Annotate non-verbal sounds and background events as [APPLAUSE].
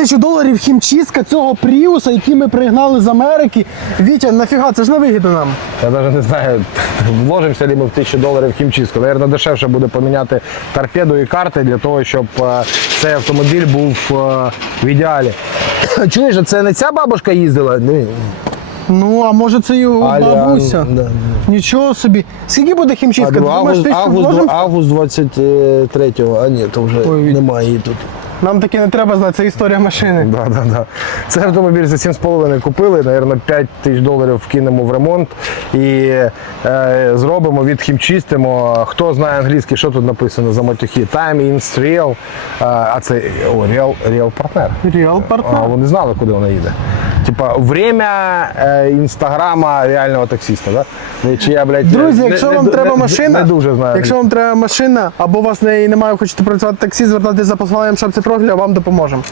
Тисячу доларів хімчистка цього пріуса, який ми пригнали з Америки. Вітя, нафіга, це ж не вигідно нам. Я навіть не знаю, [LAUGHS] вложимося ли ми в тисячу доларів хімчистку. Наверно, дешевше буде поміняти торпеду і карти для того, щоб е, цей автомобіль був е, в ідеалі. [COUGHS] Чуєш, це не ця бабушка їздила? Ну, а може це його Аля, бабуся? да, да. Нічого собі. Скільки буде хімчистка? Август, август, август 23-го, а ні, то вже Ой, немає її тут. Нам таки не треба знати, це історія машини. Да, да, да. Цей автомобіль за 7,5 купили, напевно, 5 тисяч доларів вкинемо в ремонт і е, зробимо, відхімчистимо. Хто знає англійський, що тут написано за матюхи? Time in real, е, а це о, real, real партнер. partner. А вони знали, куди вона їде. Типа, время е, інстаграма реального таксиста, да? Ну, Чи я, блядь, Друзі, не- якщо не- вам не- треба не- машина, не дуже знаю. якщо вам треба машина, або у вас неї немає, хочете працювати таксі, звертайтеся за посиланням шапці профіля, вам допоможемо.